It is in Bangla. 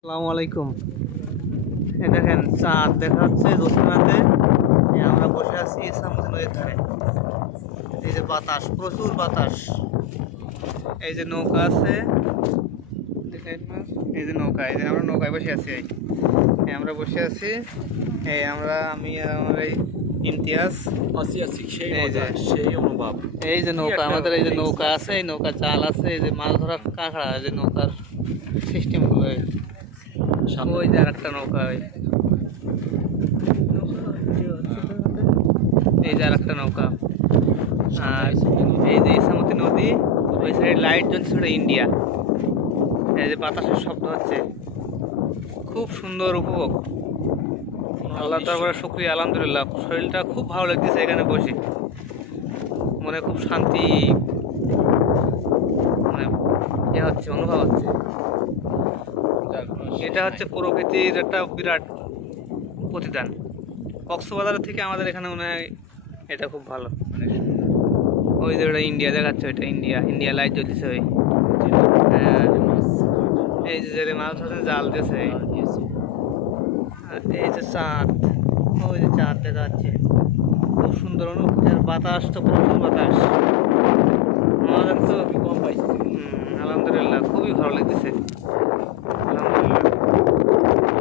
আসসালামু আলাইকুম। এই দেখেন চাঁদ দেখা যাচ্ছে জ্যোৎস্নাতে। আমরা বসে আছি ইছামতি নদীর ধারে। এই যে বাতাস, প্রচুর বাতাস। এই যে নৌকা আছে দেখেন না? এই যে নৌকা, এই যে আমরা নৌকায় বসে আছি। আমরা বসে আছি। আমি আর আমার এই ইমতিয়াজ। আছি সেই এই যে মজা সেই অনুভব। এই যে কি নৌকা, একটা আমাদের এই যে নৌকা experience। আছে, এই নৌকা জাল আছে, এই যে মাছ ধরার কাঁকড়া, এই যে নৌকার সিস্টেম গুলো। সামনে ওই যে আর একটা নৌকা, এই যে আর একটা নৌকা। আর এই যে ইছামতি নদী, ওই সাইড লাইট জ্বলছে, ওটা ইন্ডিয়া। এই যে বাতাসের শব্দ হচ্ছে, খুব সুন্দর উপভোগ। আল্লাহ দরবারে শুকরিয়া, আলহামদুলিল্লাহ। শরীরটা খুব ভালো লাগতেছে এখানে বসে, মনে খুব শান্তি মানে হচ্ছে, অনুভব হচ্ছে। এটা হচ্ছে প্রকৃতির একটা বিরাট প্রতিদান। কক্সবাজার থেকে আমাদের এখানে মনে হয় এটা খুব ভালো। ওই যে ওটা ইন্ডিয়া দেখাচ্ছে, ওইটা ইন্ডিয়া, ইন্ডিয়া লাইট জ্বলছে ওই। হ্যাঁ, এই যে জেলে মাছ ধরছে, জাল দিয়েছে। আর এই যে চাঁদ, ওই যে চাঁদ দেখা যাচ্ছে, খুব সুন্দর অনুভূতি। আর বাতাস তো প্রচুর বাতাস। আমাদের তো কম পাইছি। আলহামদুলিল্লাহ খুবই ভালো লাগতেছে, আলহামদুলিল্লাহ।